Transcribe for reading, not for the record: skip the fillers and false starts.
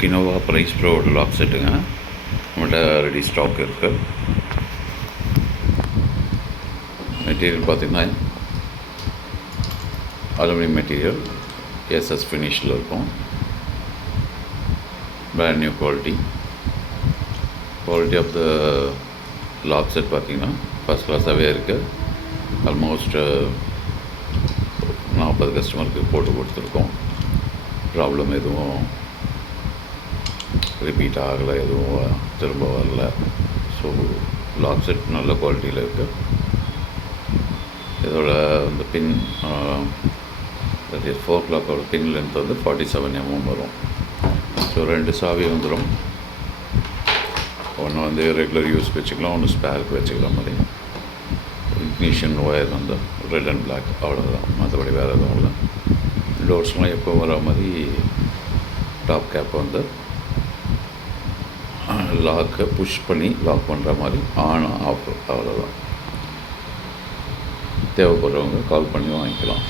Okinawa price ப்ரோட lock செட்டுங்க நம்மள்கிட்ட ரெடி ஸ்டாக் இருக்குது. மெட்டீரியல் பார்த்திங்கன்னா அலுமினியம் மெட்டீரியல் எஸ்எஸ் ஃபினிஷில் இருக்கும். Brand new quality of the lock set பார்த்திங்கன்னா ஃபஸ்ட் கிளாஸாகவே இருக்குது. ஆல்மோஸ்ட் 40 கஸ்டமருக்கு போட்டு கொடுத்துருக்கோம். ப்ராப்ளம் எதுவும் ரிப்பீட் ஆகலை, எதுவும் திரும்ப வரல. ஸோ லாக் செட் நல்ல குவாலிட்டியில் இருக்குது. இதோட இந்த பின் 4 o'clock பின் லென்த் வந்து 47 mm வரும். ஸோ 2 சாவி வந்துடும். ஒன்று வந்து ரெகுலர் யூஸ் வச்சுக்கலாம், ஒன்று ஸ்பேருக்கு வச்சுக்கலாம். மாதிரி இக்னிஷன் ஒயர் வந்து ரெட் அண்ட் பிளாக், அவ்வளோதான். மற்றபடி வேறு எதுவும் இல்லை. டோர்ஸ்லாம் எப்போ வர மாதிரி டாப் கேப் வந்து லாக்கை புஷ் பண்ணி லாக் பண்ணுற மாதிரி ஆன் ஆஃப், அவ்வளோதான். தேவைப்படுறவங்க கால் பண்ணி வாங்கிக்கலாம்.